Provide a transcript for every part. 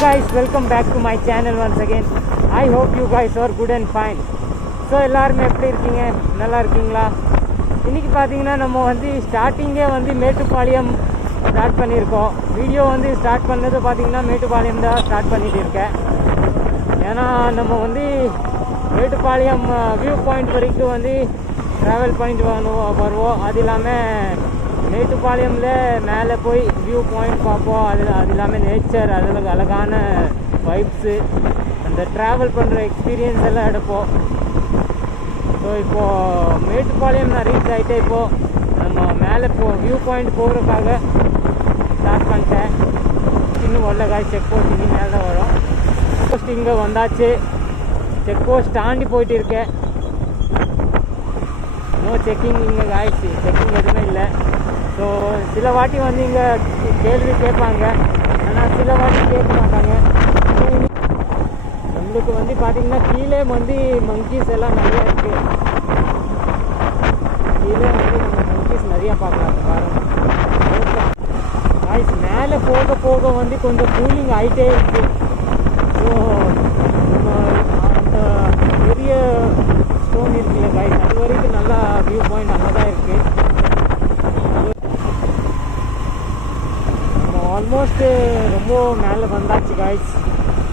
guys, welcome back to my channel once again. I hope you guys are good and fine. So எல்லாருமே எப்படி இருக்கீங்க? நல்லா இருக்கீங்களா? இன்றைக்கி பார்த்தீங்கன்னா நம்ம வந்து ஸ்டார்டிங்கே வந்து மேட்டுப்பாளையம் ஸ்டார்ட் பண்ணியிருக்கோம். வீடியோ வந்து ஸ்டார்ட் பண்ணது பார்த்தீங்கன்னா மேட்டுப்பாளையம் தான் ஸ்டார்ட் பண்ணிட்டு இருக்கேன். ஏன்னா நம்ம வந்து மேட்டுப்பாளையம் வியூ பாயிண்ட் வரைக்கும் வந்து ட்ராவல் பண்ணிட்டு வருவோம். அது இல்லாமல் மேட்டுப்பாளையமில் மேலே போய் வியூ பாயிண்ட் பார்ப்போம். அது இல்லாமல் நேச்சர், அதில் அழகான வைப்ஸு, அந்த ட்ராவல் பண்ணுற எக்ஸ்பீரியன்ஸ் எல்லாம் எடுப்போம். ஸோ இப்போது மேட்டுப்பாளையம் நான் ரீச் ஆகிட்டேன். இப்போது நம்ம மேலே வியூ பாயிண்ட் போகிறதுக்காக ஸ்டார்ட் பண்ணிட்டேன். இன்னும் வரல காய், செக் போஸ்ட் இன்னும் மேலே தான் வரும். செக் போஸ்ட் இங்கே வந்தாச்சு. செக் போஸ்ட் தாண்டி போயிட்டு இருக்கேன். நோ செக்கிங் இங்கே காய்ச்சி, செக்கிங் எதுவுமே இல்லை. ஸோ சில வாட்டி வந்து இங்கே கேள்வி கேட்பாங்க, ஆனால் சில வாட்டி கேட்க மாட்டாங்க. நம்மளுக்கு வந்து பார்த்திங்கன்னா கீழே வந்து மங்கீஸ் எல்லாம் நிறையா இருக்குது. கீழே வந்து நம்ம மங்கீஸ் நிறையா பார்க்கலாம் பாருங்கள். வாய்ஸ் மேலே போக போக வந்து கொஞ்சம் கூலிங் ஆகிட்டே இருக்குது. ஸோ அந்த பெரிய ஸ்டோன் இருக்குல்ல காய்ஸ், அது வரைக்கும் நல்லா வியூ பாயிண்ட் நல்லா தான் இருக்குது. ஆல்மோஸ்ட்டு ரொம்ப மேலே வந்தாச்சு காய்ஸ்.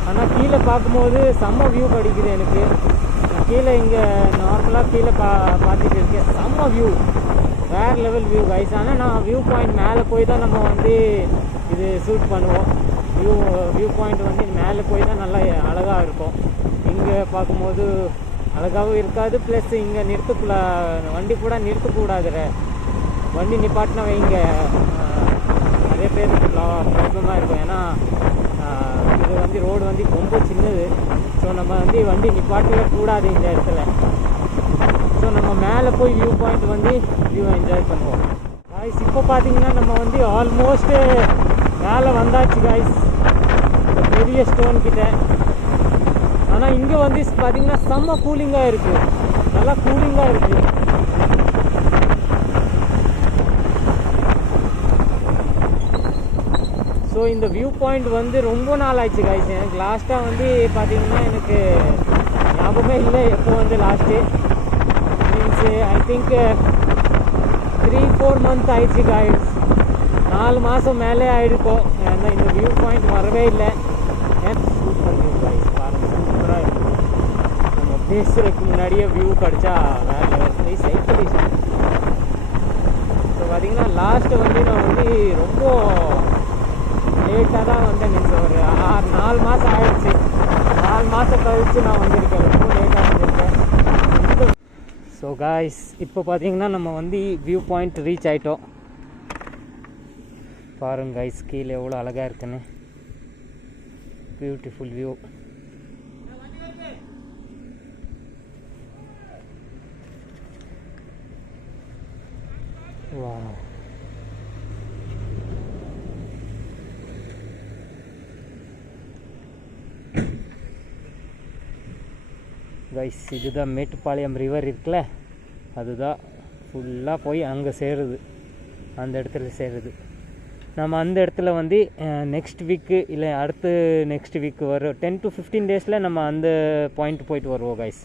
ஆனால் கீழே பார்க்கும்போது செம்ம வியூ கிடைக்குது எனக்கு. கீழே இங்கே நார்மலாக கீழே பார்த்துட்டு இருக்கேன். செம்ம வியூ, வேறு லெவல் வியூ காய்ஸ். ஆனால் நான் வியூ பாயிண்ட் மேலே போய் தான் நம்ம வந்து இது ஷூட் பண்ணுவோம். வியூ பாயிண்ட் வந்து மேலே போய் தான் நல்லா அழகாக இருக்கும். இங்கே பார்க்கும்போது அழகாகவும் இருக்காது. ப்ளஸ் இங்கே வண்டி கூட நிறுத்தக்கூடாதுற. வண்டி நிப்பாட்டினா வைங்க நிறைய பேருக்கு ப்ராப்ளமாக இருக்கும். ஏன்னா இது வந்து ரோடு வந்து ரொம்ப சின்னது. ஸோ நம்ம வந்து வண்டி நிப்பாட்டவே கூடாது இந்த இடத்துல. ஸோ நம்ம மேலே போய் வியூ பாயிண்ட் வந்து வியூ என்ஜாய் பண்ணுவோம் காய்ஸ். இப்போ பார்த்தீங்கன்னா நம்ம வந்து ஆல்மோஸ்ட்டு மேலே வந்தாச்சு காய்ஸ், இந்த பெரிய ஸ்டோன் கிட்ட. ஆனால் இங்கே வந்து பார்த்தீங்கன்னா செம்ம கூலிங்காக இருக்குது, நல்லா கூலிங்காக இருக்குது. ஸோ இந்த வியூ பாயிண்ட் வந்து ரொம்ப நாள் ஆயிடுச்சு காய்ஸ். எனக்கு லாஸ்ட்டாக வந்து பார்த்திங்கன்னா எனக்கு ஞாபகமே இல்லை எப்போ வந்து last. Means I think 3-4 month ஆயிடுச்சு காய்ஸ். 4 மாதம் மேலே ஆகிருக்கும். ஏன்னா இந்த வியூ பாயிண்ட் வரவே இல்லை. சூப்பர் வியூ காய்ஸ், பாருங்கள் சூப்பராக இருக்கும். நம்ம பேசுகிறதுக்கு முன்னாடியே வியூ கிடச்சா வேறு லெவல் சைக்கிள். ஸோ பார்த்திங்கன்னா லாஸ்ட்டு வந்து நான் வந்து ரொம்ப லேட்டாக தான் வந்தேன். மீன்ஸ் ஒரு 4 மாதம் ஆயிடுச்சு. 4 மாதம் கழிச்சு நான் வந்திருக்கேன். ரொம்ப லேட்டாக வந்திருக்கேன். ஸோ காய்ஸ், இப்போ பார்த்தீங்கன்னா நம்ம வந்து வியூ பாயிண்ட் ரீச் ஆகிட்டோம். பாருங்க காய்ஸ், கீழே எவ்வளோ அழகாக இருக்குன்னு. Beautiful view. வா, கைஸ் இதுதான் மேட்டுப்பாளையம் ரிவர் இருக்குல்ல, அதுதான் ஃபுல்லாக போய் அங்கே சேருது, அந்த இடத்துல சேருது. நம்ம அந்த இடத்துல வந்து நெக்ஸ்ட் வீக்கு இல்லை அடுத்து நெக்ஸ்ட் வீக்கு வரும் 10 to 15 டேஸில் நம்ம அந்த பாயிண்ட் போயிட்டு வருவோம் கைஸ்.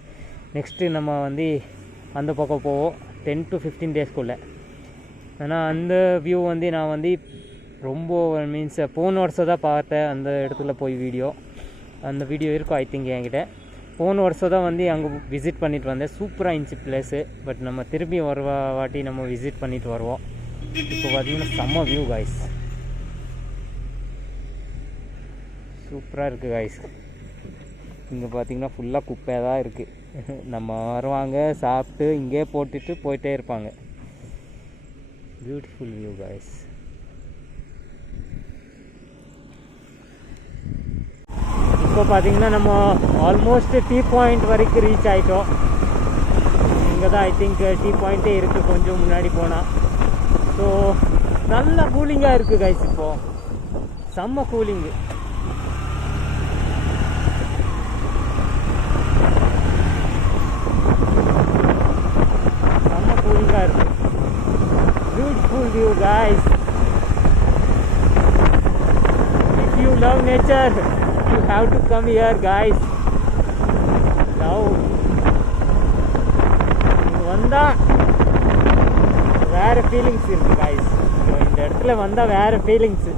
நெக்ஸ்ட்டு நம்ம வந்து அந்த பக்கம் போவோம் 10 to 15 டேஸ்க்குள்ளே. ஆனால் அந்த வியூ வந்து நான் வந்து ரொம்ப மீன்ஸ் போன வருஷம் தான் பார்த்தேன். அந்த இடத்துல போய் அந்த வீடியோ இருக்கும் ஐ திங்க் என்கிட்ட. போன வருஷம் தான் வந்து அங்கே விசிட் பண்ணிட்டு வந்தேன். சூப்பராக இருந்துச்சு பிளேஸு. பட் நம்ம திரும்பி வாட்டி நம்ம விசிட் பண்ணிட்டு வருவோம். இப்போ பார்த்தீங்கன்னா செம்ம வியூ காய்ஸ், சூப்பராக இருக்குது காய்ஸ். இங்கே பார்த்தீங்கன்னா ஃபுல்லாக குப்பையாக தான் இருக்குது. நம்ம வருவாங்க, சாப்பிட்டு இங்கே போட்டுட்டு போயிட்டே இருப்பாங்க. Beautiful view guys. இப்போ பார்த்தீங்கன்னா நம்ம ஆல்மோஸ்ட் டீ பாயிண்ட் வரைக்கும் ரீச் ஆகிட்டோம். இங்கே தான் ஐ திங்க் டீ பாயிண்ட்டே இருக்குது கொஞ்சம் முன்னாடி போனால். ஸோ நல்லா கூலிங்காக இருக்குது கைஸ். இப்போது செம்ம கூலிங்கு. செம்ம கூலிங்காக இருக்குது. Beautiful view guys. If you love nature, have to come here guys. Now வந்தா வேற ஃபீலிங்ஸ் இருக்கு guys. இந்த இடத்துல வந்தா வேற ஃபீலிங்ஸ்.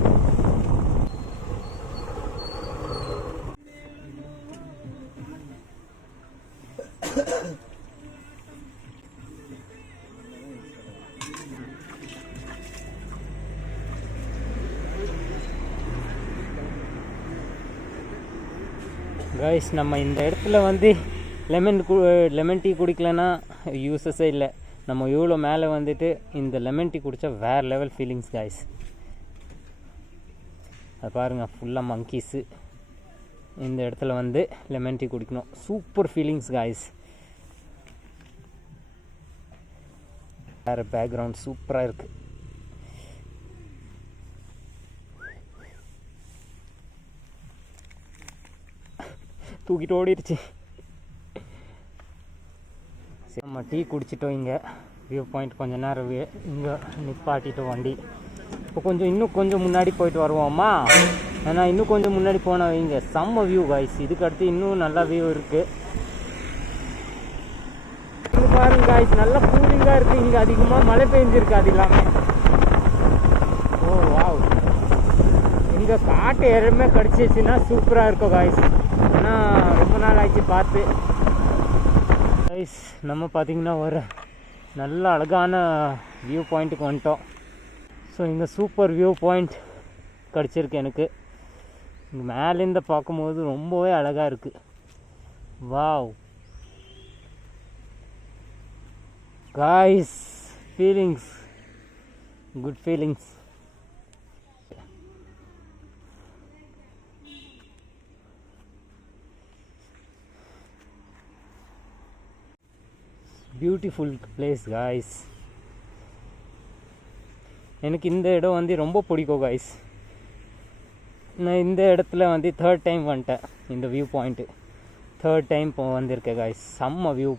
கைஸ் நம்ம இந்த இடத்துல வந்து லெமன் டீ குடிக்கலன்னா யூஸஸே இல்லை. நம்ம இவ்வளோ மேலே வந்துட்டு இந்த லெமன் டீ குடித்தா வேறு லெவல் ஃபீலிங்ஸ் கைஸ். அது பாருங்கள், ஃபுல்லாக மங்கீஸு. இந்த இடத்துல வந்து லெமன் டீ குடிக்கணும், சூப்பர் ஃபீலிங்ஸ் கைஸ். வேறு பேக்ரவுண்ட் சூப்பராக இருக்குது. தூக்கிட்டு ஓடிடுச்சு. சரி, நம்ம டீ குடிச்சிட்டோம். இங்கே வியூ பாயிண்ட் கொஞ்சம் நேரம் இங்கே நிப்பாட்டிட்டோம் வண்டி. இப்போ இன்னும் கொஞ்சம் முன்னாடி போயிட்டு வருவோம்மா. ஏன்னா இன்னும் கொஞ்சம் முன்னாடி போனால் இங்கே செம்ம வியூ கைஸ். இதுக்கு அடுத்து இன்னும் நல்லா வியூ இருக்குது. இங்கே பாருங்க கைஸ், நல்லா கூலிங்காக இருக்குது. இங்கே அதிகமாக மழை பெஞ்சிருக்கு, அது இல்லாமல். ஓ வாவ், இங்கே காட்டு எருமை கடிச்சிச்சுன்னா சூப்பராக இருக்கும் கைஸ். ஆனால் ரொம்ப நாள் ஆயிடுச்சு பார்த்து கைஸ். நம்ம பார்த்திங்கன்னா ஒரு நல்ல அழகான வியூ பாயிண்ட்டுக்கு வந்துட்டோம். ஸோ இங்கே சூப்பர் வியூ பாயிண்ட் கிடச்சிருக்கு எனக்கு. இங்கே மேலேருந்து பார்க்கும்போது ரொம்பவே அழகாக இருக்குது. Wow guys, feelings, good feelings. Beautiful place guys. எனக்கு இந்த இடம் வந்து ரொம்ப பிடிக்கும் காய்ஸ். நான் இந்த இடத்துல வந்து 3rd டைம் வந்துட்டேன். இந்த வியூ பாயிண்ட்டு 3rd டைம் வந்திருக்கேன் காய்ஸ். செம்ம வியூ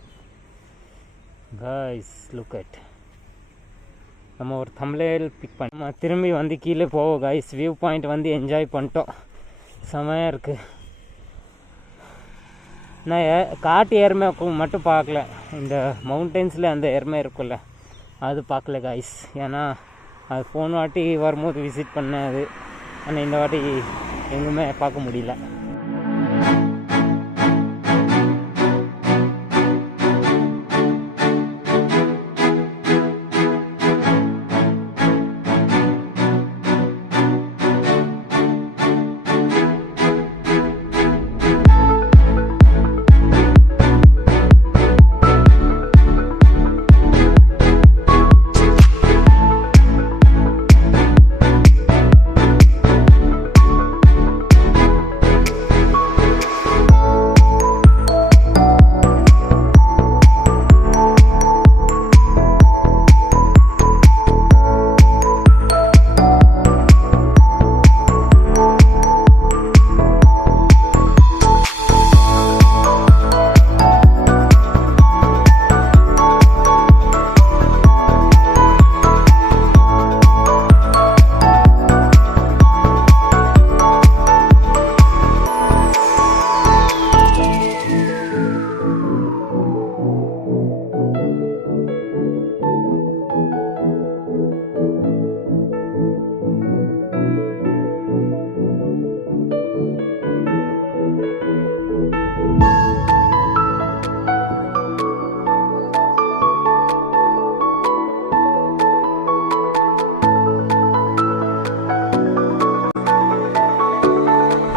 காய்ஸ். லுக் அட், நம்ம ஒரு தம்ப்நெயில் பிக் பண்ணி நம்ம திரும்பி வந்து கீழே போவோம் காய்ஸ். வியூ பாயிண்ட் வந்து என்ஜாய் பண்ணிட்டோம், செம்மையாக இருக்குது. நான் காட்டு எருமை மட்டும் பார்க்கல, இந்த மவுண்டன்ஸில் அந்த எருமை இருக்குல்ல அது பார்க்கல காய்ஸ். ஏன்னா அது போன வாட்டி வரும்போது விசிட் பண்ணேன் அது. ஆனால் இந்த வாட்டி எங்குமே பார்க்க முடியல.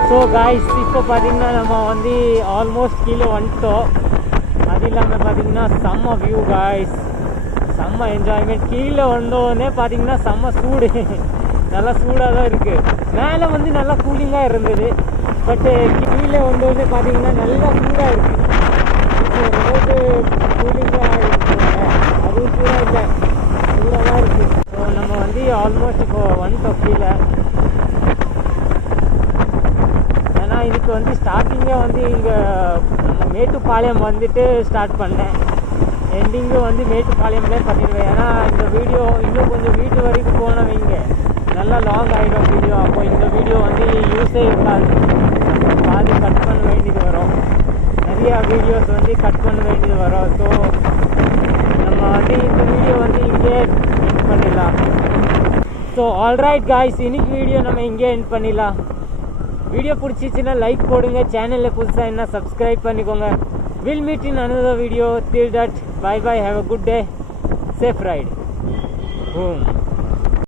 ஸோ காய்ஸ், இப்போ பார்த்திங்கன்னா நம்ம வந்து ஆல்மோஸ்ட் கீழே வந்துட்டோம். அது இல்லாமல் பார்த்திங்கன்னா செம்ம வியூ காய்ஸ், செம்ம என்ஜாய்மெண்ட். கீழே வந்தோடனே பார்த்திங்கன்னா செம்ம சூடு, நல்லா சூடாக தான் இருக்குது. மேலே வந்து நல்லா கூலிங்காக இருந்தது, பட்டு கீழே வந்தோடனே பார்த்திங்கன்னா நல்லா சூடாக இருக்குது. ரோடு கூலிங்காக இருக்குது, அதுவும் சூடாக இல்லை, சூடாக தான் இருக்குது. ஸோ நம்ம வந்து ஆல்மோஸ்ட் இப்போ வந்துட்டோம் கீழே. இதுக்கு வந்து ஸ்டார்டிங்கே வந்து இங்கே நம்ம மேட்டுப்பாளையம் வந்துட்டு ஸ்டார்ட் பண்ணேன். எண்டிங்கு வந்து மேட்டுப்பாளையம்லேயே பண்ணிடுவேன். ஏன்னா இந்த வீடியோ இன்னும் கொஞ்சம் வீட்டு வரைக்கும் போனவங்க நல்லா லாங் ஆகிடும் வீடியோ. அப்போ இந்த வீடியோ வந்து யூஸே இருக்காது, பாதி நிறையா வீடியோஸ் வந்து கட் பண்ண வேண்டியது வரும். ஸோ நம்ம வந்து இந்த வீடியோ வந்து இங்கே எண்ட் பண்ணிடலாம். ஸோ ஆல்ரைட் காய்ஸ், இன்னைக்கு வீடியோ நம்ம இங்கே எண்ட் பண்ணிடலாம். வீடியோ பிடிச்சிச்சின்னா லைக் போடுங்க. சேனலில் புதுசாக என்ன சப்ஸ்கிரைப் பண்ணிக்கோங்க. Will meet in another video. Till that, bye bye, have a good day, safe ride. Boom.